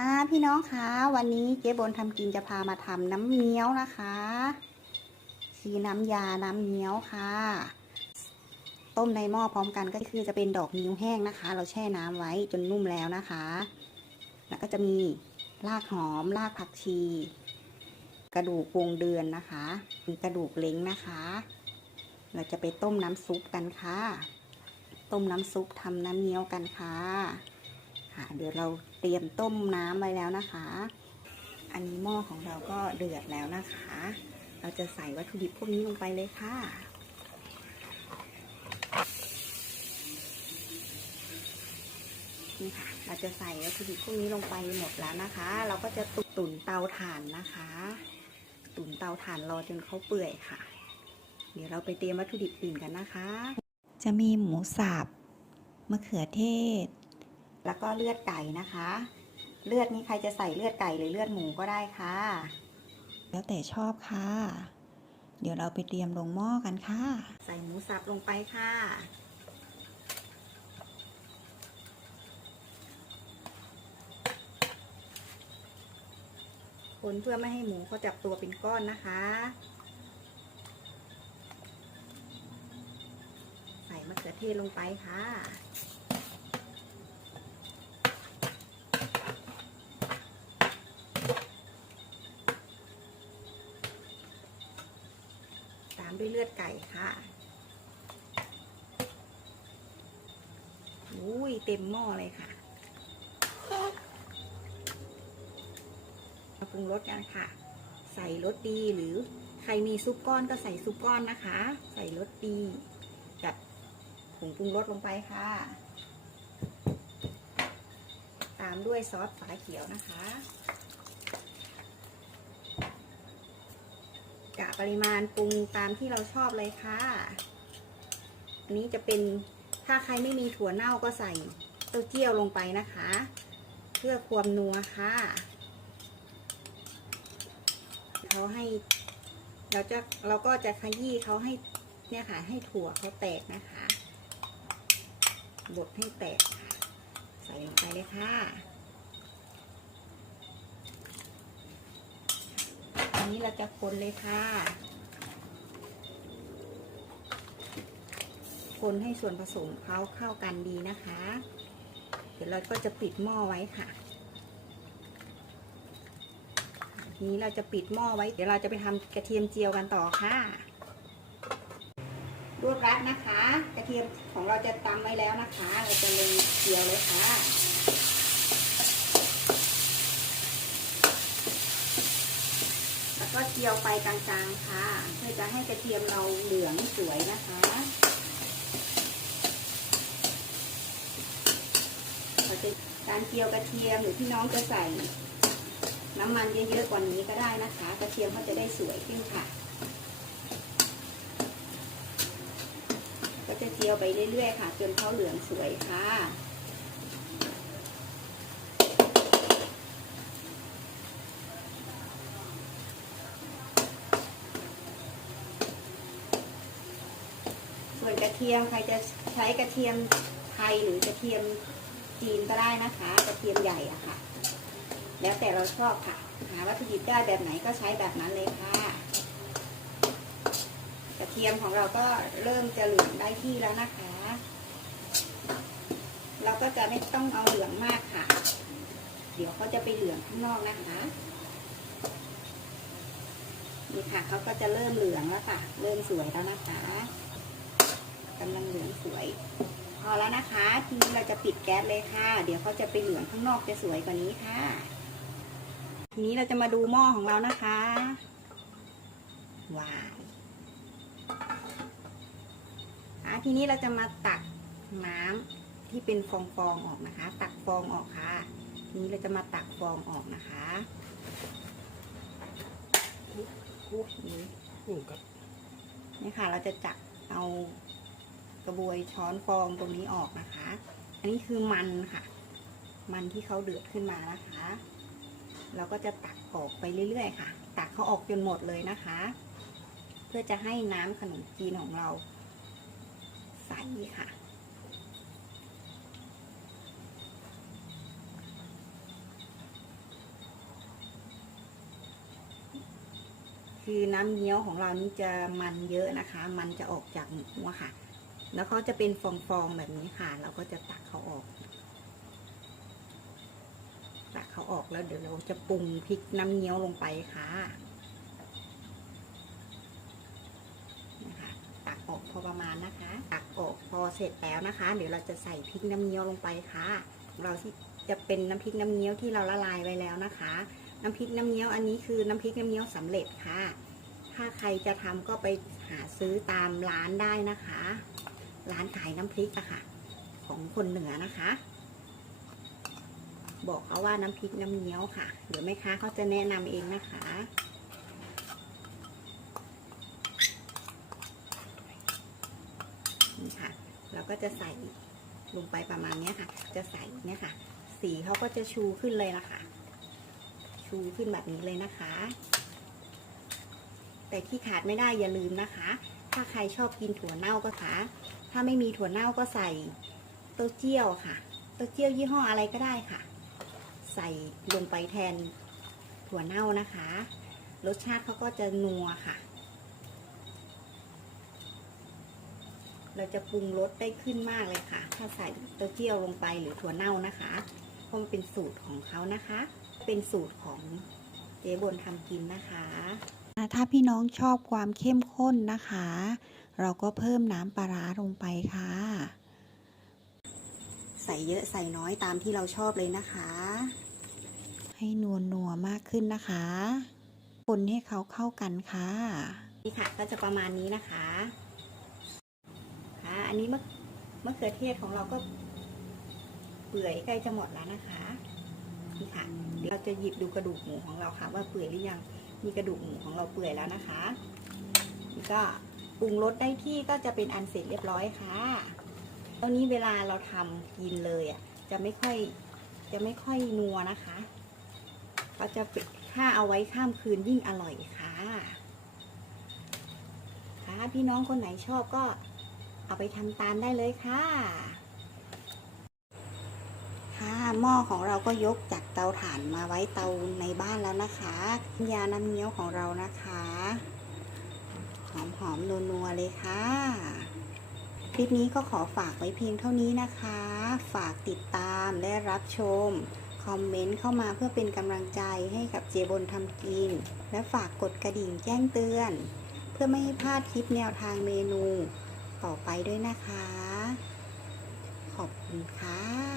่าพี่น้องคะวันนี้เจ๊บนทำกินจะพามาทำน้ำเงี้ยวนะคะคือน้ำยาน้ำเงี้ยวค่ะ ต้มในหม้อพร้อมกันก็คือจะเป็นดอกนิ้วแห้งนะคะ เราแช่น้ำไว้จนนุ่มแล้วนะคะ แล้วก็จะมีรากหอมรากผักชี กระดูกวงเดือนนะคะ มีกระดูกเล้งนะคะ เราจะไปต้มน้ำซุปกันค่ะ ต้มน้ำซุปทำน้ำเงี้ยวกันค่ะค่ะ เดี๋ยวเรา เตรียมต้มน้ำไว้แล้วนะคะ อันนี้หม้อของเราก็เดือดแล้วนะคะ เราจะใส่วัตถุดิบพวกนี้ลงไปเลยค่ะ นี่ค่ะ เราจะใส่วัตถุดิบพวกนี้ลงไปหมดแล้วนะคะ เราก็จะตุตุ๋นเตาถ่านนะคะ ตุ๋นเตาถ่านรอจนเขาเปื่อยค่ะ เดี๋ยวเราไปเตรียมวัตถุดิบอื่นกันนะคะ จะมีหมูสับมะเขือเทศ แล้วก็เลือดไก่นะคะ เลือดนี้ใครจะใส่เลือดไก่หรือเลือดหมูก็ได้ค่ะ แล้วแต่ชอบค่ะ เดี๋ยวเราไปเตรียมลงหม้อกันค่ะ ใส่หมูสับลงไปค่ะคนเพื่อไม่ให้หมูเขาจับตัวเป็นก้อนนะคะ ใส่มะเขือเทศลงไปค่ะ ตามด้วยเลือดไก่ค่ะอุ้ยเต็มหม้อเลยค่ะมาปรุงรสกันค่ะ ใส่รสดีหรือใครมีซุปก้อนก็ใส่ซุปก้อนนะคะ ใส่รสดีกับผงปรุงรสลงไปค่ะ ตามด้วยซอสฝาเขียวนะคะ กะปริมาณปรุงตามที่เราชอบเลยค่ะ อันนี้จะเป็นถ้าใครไม่มีถั่วเน่าก็ใส่เต้าเจี้ยวลงไปนะคะ เพื่อความนัวค่ะเขาให้เราจะเราก็จะขยี้เขาให้เนี่ยค่ะให้ถั่วเขาแตกนะคะบดให้แตกใส่ลงไปเลยค่ะ นี้เราจะคนเลยค่ะ คนให้ส่วนผสมเขาเข้ากันดีนะคะ เดี๋ยวเราก็จะปิดหม้อไว้ค่ะ นี้เราจะปิดหม้อไว้ เดี๋ยวเราจะไปทำกระเทียมเจียวกันต่อค่ะรวบรัดนะคะ กระเทียมของเราจะตำไว้แล้วนะคะ เราจะลงเจียวเลยค่ะ แล้ว ก็เจียวไปกลางๆค่ะ เพื่อจะให้กระเทียมเราเหลืองสวยนะคะการเจียวกระเทียมหรือพี่น้องจะใส่น้ำมันเยอะๆกว่านี้ก็ได้นะคะ กระเทียมเขาจะได้สวยขึ้นค่ะ ก็จะเจียวไปเรื่อยๆค่ะ จนเขาเหลืองสวยค่ะ ส่วนกระเทียมใครจะใช้กระเทียมไทยหรือกระเทียมจีนก็ได้นะคะ กระเทียมใหญ่อะค่ะ แล้วแต่เราชอบค่ะ หาวัตถุดิบได้แบบไหนก็ใช้แบบนั้นเลยค่ะ กระเทียมของเราก็เริ่มจะเหลืองได้ที่แล้วนะคะ เราก็จะไม่ต้องเอาเหลืองมากค่ะ เดี๋ยวเขาจะไปเหลืองข้างนอกนะคะนี่ค่ะเขาก็จะเริ่มเหลืองแล้วค่ะ เริ่มสวยแล้วนะคะ กำลังเหลืองสวย พอแล้วนะคะ ทีนี้เราจะปิดแก๊สเลยค่ะ เดี๋ยวเขาจะไปเหลืองข้างนอกจะสวยกว่านี้ค่ะ ทีนี้เราจะมาดูหม้อของเรานะคะ ว้าวอะทีนี้เราจะมาตักน้ำที่เป็นฟองๆองออกนะคะ ตักฟองออกค่ะ ทีนี้เราจะมาตักฟองออกนะคะอุ๊ยนี่ครับนี่ค่ะเราจะจับเอา กระบวยช้อนฟองตรงนี้ออกนะคะ อันนี้คือมันค่ะ มันที่เขาเดือดขึ้นมานะคะ เราก็จะตักออกไปเรื่อยๆค่ะ ตักเขาออกจนหมดเลยนะคะ เพื่อจะให้น้ำขนมจีนของเราใสค่ะคือน้ำเงี้ยวของเรานี่จะมันเยอะนะคะ มันจะออกจากหมูค่ะ แล้วเขาจะเป็นฟองๆแบบนี้ค่ะ เราก็จะตักเขาออก ตักเขาออกแล้วเดี๋ยวเราจะปรุงพริกน้ำเงี้ยวลงไปค่ะนะคะตักออกพอประมาณนะคะ ตักออกพอเสร็จแล้วนะคะ เดี๋ยวเราจะใส่พริกน้ำเงี้ยวลงไปค่ะ เราที่จะเป็นน้ำพริกน้ำเงี้ยวที่เราละลายไว้แล้วนะคะ น้ำพริกน้ำเงี้ยวอันนี้คือน้ำพริกน้ำเงี้ยวสำเร็จค่ะ ถ้าใครจะทำก็ไปหาซื้อตามร้านได้นะคะ ร้านขายน้ำพริกอะค่ะ ของคนเหนือนะคะ บอกเขาว่าน้ำพริกน้ำเงี้ยวค่ะเดี๋ยวแม่ค้าเขาจะแนะนำเองนะคะนี่ค่ะเราก็จะใส่ลงไปประมาณนี้ค่ะ จะใส่เนี่ยค่ะ สีเขาก็จะชูขึ้นเลยนะคะ ชูขึ้นแบบนี้เลยนะคะ แต่ที่ขาดไม่ได้อย่าลืมนะคะ ถ้าใครชอบกินถั่วเน่าก็ค่ะถ้าไม่มีถั่วเน่าก็ใส่เต้าเจี้ยวค่ะ เต้าเจี้ยวยี่ห้ออะไรก็ได้ค่ะ ใส่ลงไปแทนถั่วเน่านะคะ รสชาติเขาก็จะนัวค่ะ เราจะปรุงรสได้ขึ้นมากเลยค่ะ ถ้าใส่เต้าเจี้ยวลงไปหรือถั่วเน่านะคะเพราะมันเป็นสูตรของเขานะคะ เป็นสูตรของเจ๊บนทำกินนะคะ ถ้าพี่น้องชอบความเข้มข้นนะคะ เราก็เพิ่มน้ำปลาร้าลงไปค่ะ ใส่เยอะใส่น้อยตามที่เราชอบเลยนะคะ ให้นัวนัวมากขึ้นนะคะ คนให้เขาเข้ากันค่ะ นี่ค่ะก็จะประมาณนี้นะคะ ค่ะ อันนี้มะมะเขือเทศของเราก็เปื่อยใกล้จะหมดแล้วนะคะ นี่ค่ะเดี๋ยวเราจะหยิบดูกระดูกหมูของเราค่ะ ว่าเปื่อยหรือยัง มีกระดูกหมูของเราเปื่อยแล้วนะคะนี่ก็ปรุงรสได้ที่ก็จะเป็นอันเสร็จเรียบร้อยค่ะตอนนี้เวลาเราทำกินเลยอะจะไม่ค่อยจะไม่ค่อยนัวนะคะ ก็จะปิดถ้าเอาไว้ข้ามคืนยิ่งอร่อยค่ะค่ะพี่น้องคนไหนชอบก็เอาไปทำตามได้เลยค่ะ ค่ะหม้อของเราก็ยกจาก ตาถ่านมาไว้เตาในบ้านแล้วนะคะยาน้ำเงี้ยวของเรานะคะ หอมๆนัวๆเลยค่ะ คลิปนี้ก็ขอฝากไว้เพียงเท่านี้นะคะ ฝากติดตามและรับชม คอมเมนต์เข้ามาเพื่อเป็นกำลังใจให้กับเจบนทำกิน และฝากกดกระดิ่งแจ้งเตือน เพื่อไม่ให้พลาดคลิปแนวทางเมนูต่อไปด้วยนะคะ ขอบคุณค่ะ